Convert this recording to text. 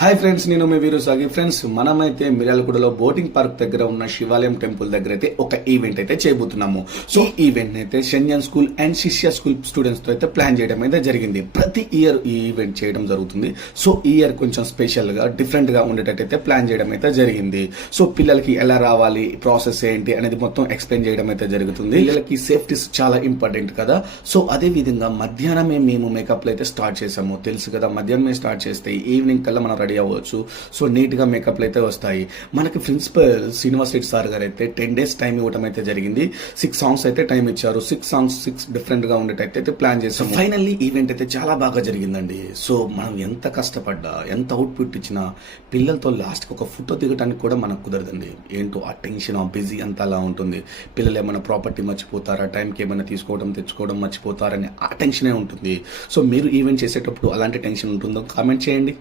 Hi friends, నేను మీ వీరు సాగి. ఫ్రెండ్స్, మనమైతే మిర్యాలగూడలో బోటింగ్ పార్క్ దగ్గర ఉన్న శివాలయం టెంపుల్ దగ్గర అయితే ఒక ఈవెంట్ అయితే చేయబోతున్నాము. సో ఈ ఈవెంట్ అయితే షెన్యన్ స్కూల్ అండ్ శిష్య స్కూల్ స్టూడెంట్స్ తో అయితే ప్లాన్ చేయడం అయితే జరిగింది. ప్రతి ఇయర్ ఈ ఈవెంట్ చేయడం జరుగుతుంది. సో ఈ ఇయర్ కొంచెం స్పెషల్ గా డిఫరెంట్ గా ఉండేటట్టయితే ప్లాన్ చేయడం అయితే జరిగింది. సో పిల్లలకి ఎలా రావాలి, ప్రాసెస్ ఏంటి అనేది మొత్తం ఎక్స్ప్లెయిన్ చేయడం అయితే జరుగుతుంది. పిల్లలకి సేఫ్టీస్ చాలా ఇంపార్టెంట్ కదా. సో అదే విధంగా మధ్యాహ్నమే మేము మేకప్ అయితే స్టార్ట్ చేసాము. తెలుసు కదా, మధ్యాహ్నమే స్టార్ట్ చేస్తే ఈవినింగ్ కల్లా మనం రెడీ అవ్వచ్చు. సో నీట్ గా మేకప్ అయితే వస్తాయి. మనకి ప్రిన్సిపల్ శ్రీనివాస్ రెడ్డి సార్ గారు అయితే 10 days టైం ఇవ్వడం అయితే జరిగింది. 6 songs అయితే టైం ఇచ్చారు. 6 songs 6 డిఫరెంట్ గా ఉండేటైతే ప్లాన్ చేసాం. ఫైనల్లీ ఈవెంట్ అయితే చాలా బాగా జరిగిందండి. సో మనం ఎంత కష్టపడ్డా, ఎంత అవుట్పుట్ ఇచ్చినా పిల్లలతో లాస్ట్ ఒక ఫోటో దిగడానికి కూడా మనకు కుదరదండి. ఏంటో ఆ టెన్షన్, ఆ బిజీ అంతా అలా ఉంటుంది. పిల్లలు ఏమైనా ప్రాపర్టీ మర్చిపోతారా, టైంకి ఏమైనా తీసుకోవడం తెచ్చుకోవడం మర్చిపోతారని ఆ టెన్షనే ఉంటుంది. సో మీరు ఈవెంట్ చేసేటప్పుడు అలాంటి టెన్షన్ ఉంటుందో కామెంట్ చేయండి.